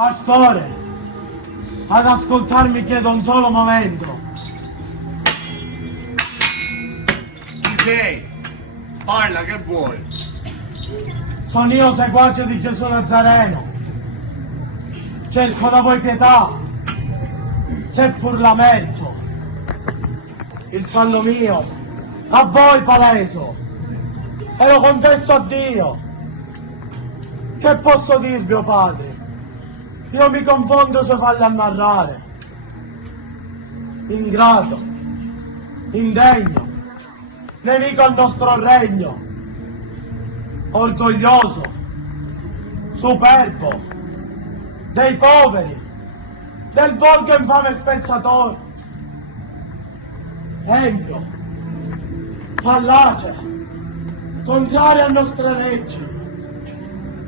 Pastore, ad ascoltarmi chiedo un solo momento. Chi sei? Parla, che vuoi? Sono io seguace di Gesù Nazareno. Cerco da voi pietà, seppur lamento. Il fallo mio, a voi paleso, e lo confesso a Dio. Che posso dirvi, o Padre? Io mi confondo se falli a narrare. Ingrato, indegno, nemico al nostro regno, orgoglioso, superbo, dei poveri, del volgo infame spezzatore, empio, fallace, contrario a nostre leggi,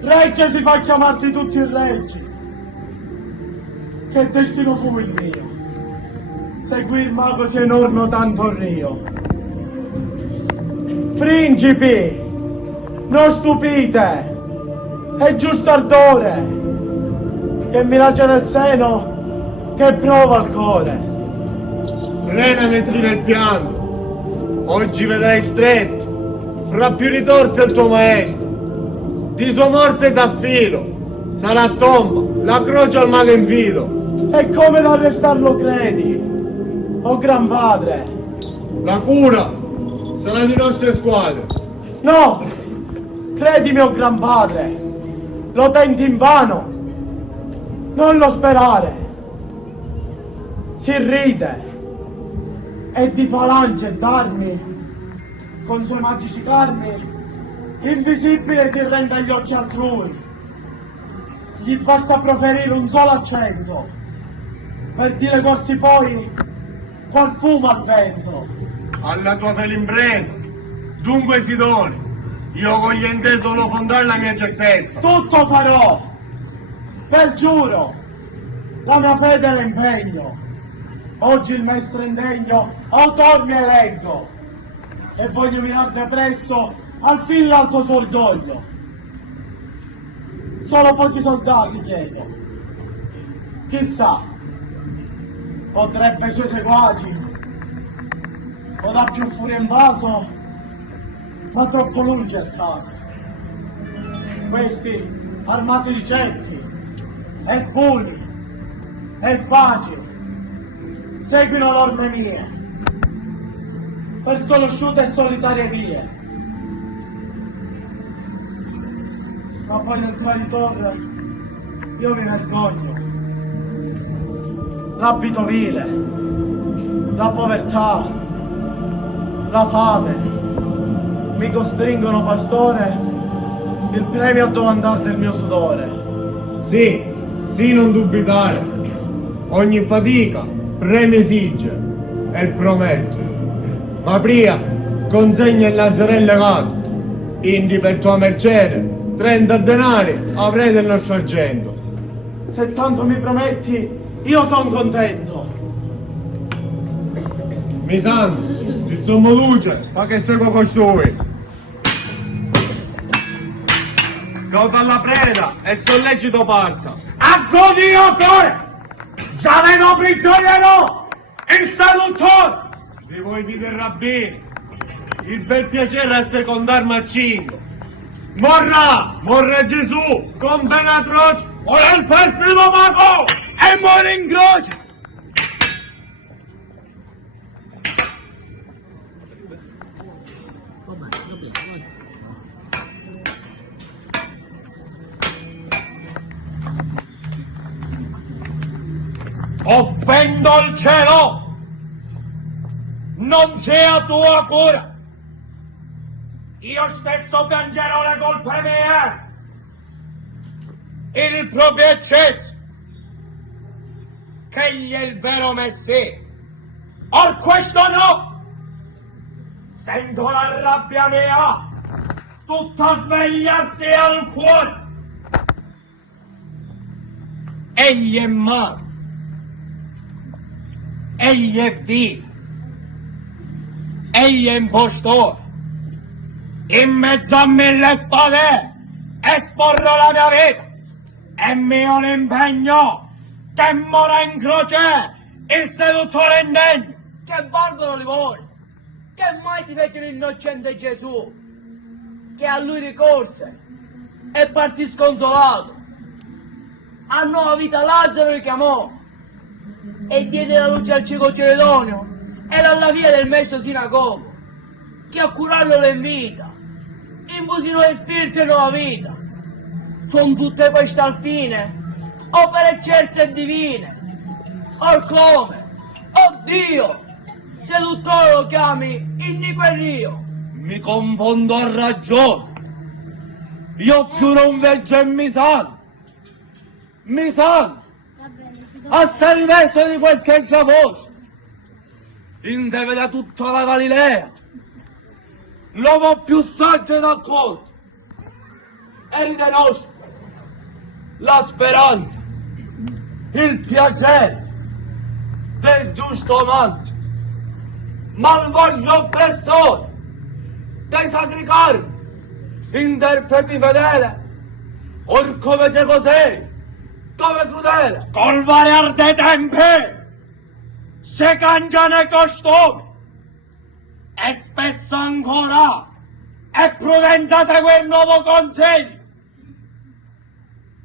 regge si fa chiamar di tutti i reggi. Che destino fu il mio, seguir mago si enorno tanto rio. Principi, non stupite, è giusto ardore, che mi lancia nel seno, che prova il cuore. Frena meschino il pianto, oggi vedrai stretto, fra più ritorte il tuo maestro, di sua morte da filo, sarà tomba, la croce al mago infido. E come da arrestarlo credi, o gran padre? La cura sarà di nostre squadre. No, credimi, o gran padre, lo tenti invano, non lo sperare. Si ride, e di falange e d'armi, con suoi magici carni, invisibile si rende agli occhi altrui. Gli basta proferire un solo accento, per dileguarsi poi qual fumo al vento. Alla tua fede impresa, dunque si doni, io voglio in te solo fondare la mia certezza. Tutto farò, per giuro, la mia fede e l'impegno. Oggi il maestro indegno, autor mi eleggo, e voglio mirarte presso al fin l'alto suo orgoglio. Solo pochi soldati chiedo, chissà, potrebbe i suoi seguaci, o da più furia in vaso, ma troppo lungi è il caso. Questi armati di ceppi, e funi, e facili, seguino l'orme mie, per sconosciute e solitarie vie. Ma poi del traditore io mi vergogno. L'abito vile, la povertà, la fame mi costringono, pastore, il premio a domandar del mio sudore. Sì, non dubitare. Ogni fatica premio esige e prometto. Ma prima consegna il lazzarello legato. Indi per tua mercede 30 denari avrai del nostro argento. Se tanto mi prometti, io son contento. Mi santo, il sommo luce, fa che segua costui. Cauta alla preda e sollecito parta. Accodio core! Già vedo prigioniero! Il sedutore! Di voi vite rabbini, il bel piacere è secondarmi a cinque. Morrà Gesù con pena atroce, O il perfido mago! E muore in croce! Offendo il cielo! Non sia tua cura! Io stesso piangerò le colpe mie! Il proprio eccesso! Che egli è il vero Messia! Or questo no! Sento la rabbia mia! Tutta svegliarsi al cuore! Egli è mago! Egli è vivo, egli è impostore, in mezzo a 1000 spade esporrò la mia vita, È mio l'impegno che mora in croce il seduttore indegno. Che barbaro livore, che mai ti fece l'innocente Gesù, che a lui ricorse e partì sconsolato. A nuova vita Lazzaro li chiamò e diede la luce al cieco Celedonio e alla via del messo sinagogo, che a curarlo lo invita, infusi nuovi spiriti e nuova vita. Sono tutte queste al fine, opere eccelse e divine, or come, oh Dio, seduttore lo chiami iniquo e rio. Mi confondo a ragione. Io più non veggio e mi sanno. A servizio di quel che già fosse. In deve da tutta la Galilea. L'uomo più saggio ed accolto. Erede nostro. La speranza. Il piacere del giusto omaggio. Malvagio oppressore dei sacri carmi, interpreti fedele, or come c'è cos'è, come crudele. Col variar dei tempi, se cangiano i costumi, e spesso ancora è prudenza seguire il nuovo consiglio.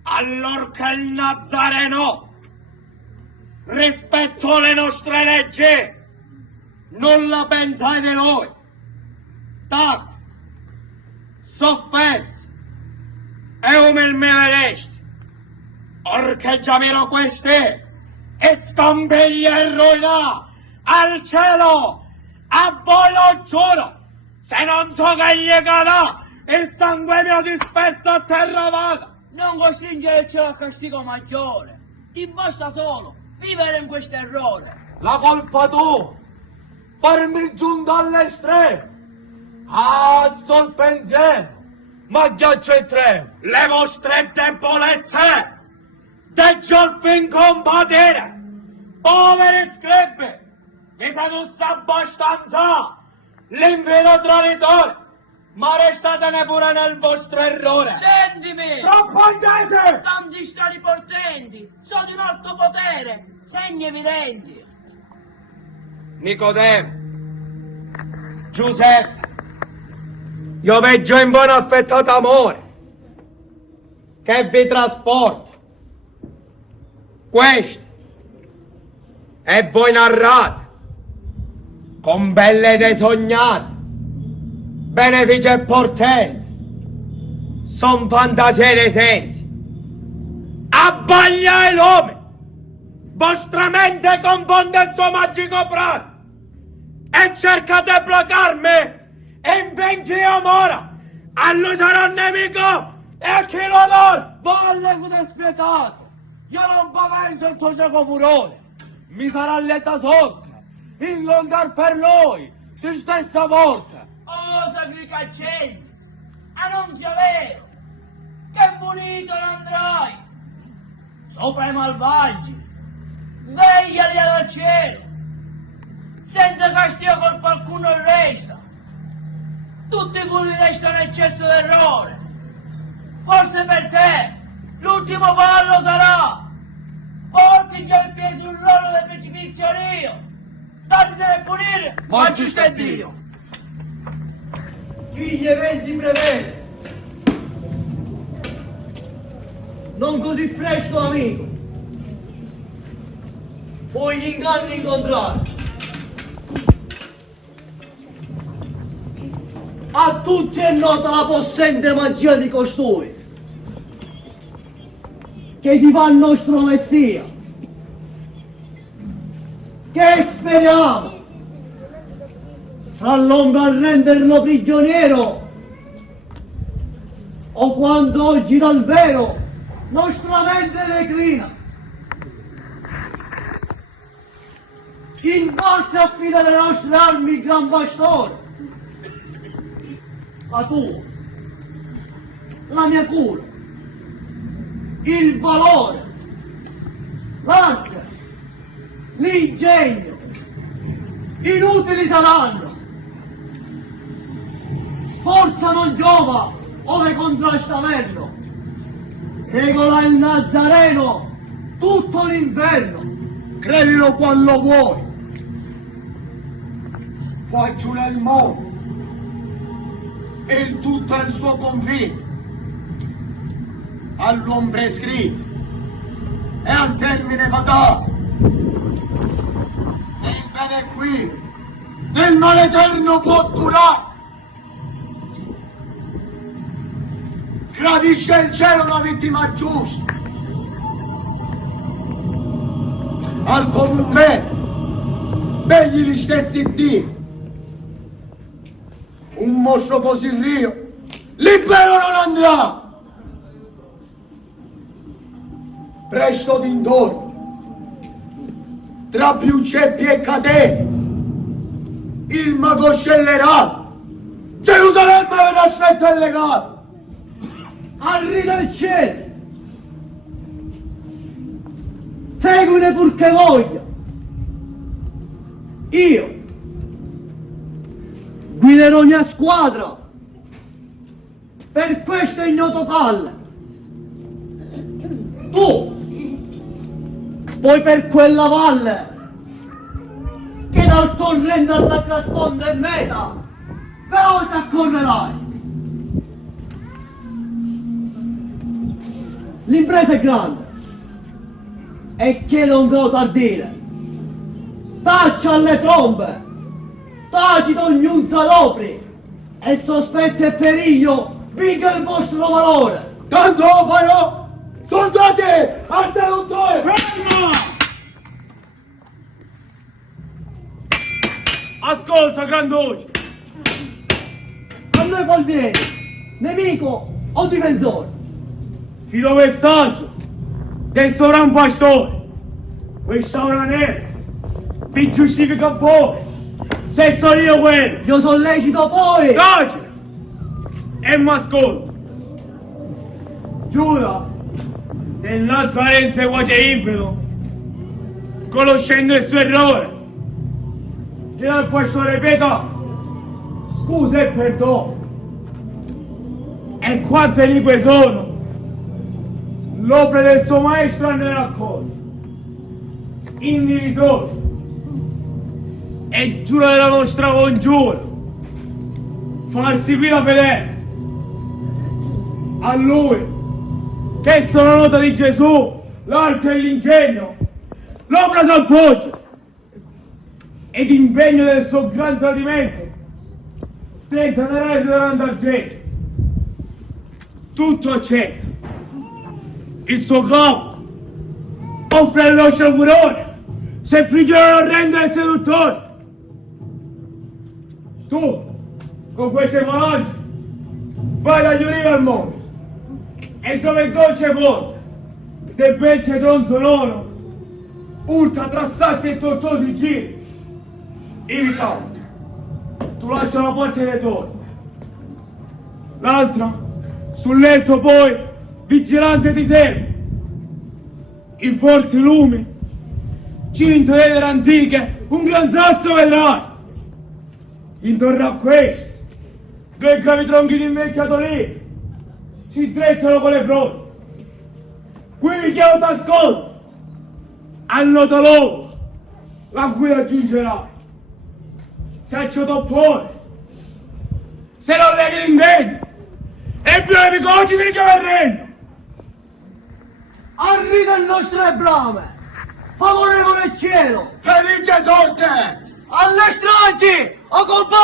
Allorché il Nazareno rispetto alle nostre leggi, non la pensai di noi. Tac, soffessi e umilmente orché già miro questi e scompigli e ruina al cielo. A voi lo giuro, se non so che gli cadà, il sangue mio disperso a terra vada. Non costringere il cielo a castigo maggiore, ti basta solo vivere in questo errore. La colpa tua, per mi giunta all'estremo. Ah, sol pensiero, ma ghiaccio e tremo. Le vostre debolezze, deggio fin combattere. Povere scrippe, che se non sa abbastanza, l'invito traditore, ma restatene pure nel vostro errore. Sentimi! Troppo intese! Tanti strani portenti, sono di un alto potere, segni evidenti. Nicodemo, Giuseppe, io veggio in buon affettato amore che vi trasporta. Questo e voi narrate con belle idee sognate, benefici e portenti, son fantasie dei sensi. Abbagliai l'uomo, vostra mente confonde il suo magico prato e cerca di bloccarmi e inventi io mora. A lui sarò nemico e a chi lo do valle con spietato. Io non pavento il tuo cieco furore, mi sarà lieta sorte incontrar per lui di stessa volta. Oh, sacri cancelli, annunzia vero, che punito non andrai. Sopra i malvagi, vegliali dal cielo, senza castigo colpa alcuno resta. Tutti quelli restano in eccesso d'errore. Forse per te l'ultimo fallo sarà. Porti già il piede sul loro del precipizio Rio. Tanti se ne punire, ma giusto è Dio. Chi gli eventi prevede? Non così presto, amico. Poi gli inganni incontrati. A tutti è nota la possente magia di costui, che si fa il nostro Messia, che speriamo fra l'ombra a renderlo prigioniero o quando oggi dal vero nostra mente declina. In forza affida le nostre armi il gran bastone, la tua, la mia cura, il valore, l'arte, l'ingegno, inutili saranno. Forza non giova ove contrasta averlo, regola il Nazareno tutto l'inverno. Credilo quando vuoi. Qua giù nel mondo, il tutto è il suo confine, all'uomo prescritto e al termine fatale. E il bene è qui, nel male eterno può durare. Gradisce il cielo una vittima giusta, al comune bene, begli gli stessi Dio. Un mostro così rio, libero non andrà. Presto d'intorno, tra più ceppi e catene, il mago scellerà. Gerusalemme verrà stretta e legata. Arriva il cielo, seguine pur che voglia. Io guiderò mia squadra per questo ignoto calle. Tu poi per quella valle che dal torrente alla crasponda e meta veloce accorrerai. L'impresa è grande e chiede un groto ardire. Taccia alle trombe, tacito ognuno s'adopri e sospetto e periglio vinca il vostro valore. Tanto lo farò! Soldati, al seduttore! Ascolta, grandoci! A noi qual viene? Nemico o difensore? Filo messaggio del sovran pastore! Questa ora nera vi giustifica voi! Se sono io quello! Io sono lecito poi! Taci! E m'ascolta! Giura del Nazarense guace impeto, conoscendo il suo errore, io al pastore ripeta scusa e perdono. E quante lingue sono l'opera del suo maestro ne raccoglie, indivisore, e giura della nostra congiura, farsi qui la fedele a lui, che sono nota di Gesù, l'arte e l'ingegno, l'opera s'appoggia, ed impegno del suo gran tradimento, 30 denari davanti d'argento, tutto accetta, il suo capo offre il nostro furore, se prigioniero non rende il seduttore. Tu, con queste falange, vai dagli ulivi al mondo, e dove il dolce fonte, del bel cedron sonoro, urta tra sassi e tortosi giri, ivi cauto, tu lascia la parte dei torni, l'altra, sul letto poi, vigilante ti serve, in forti lumi, cinto edere antiche, un gran sasso vedrai, intorno a questo, due gravi tronchi di invecchiato lì, si intrecciano con le fronte. Qui mi chiamo t'ascolto, al noto logo, la cui raggiungerai. Se accio toppone, se non leghi l'indegno, e più nemico oggi ti richiama il regno. Arriva il nostro Ebrame, favorevole cielo, Felice sorte! alle stragi, a colpa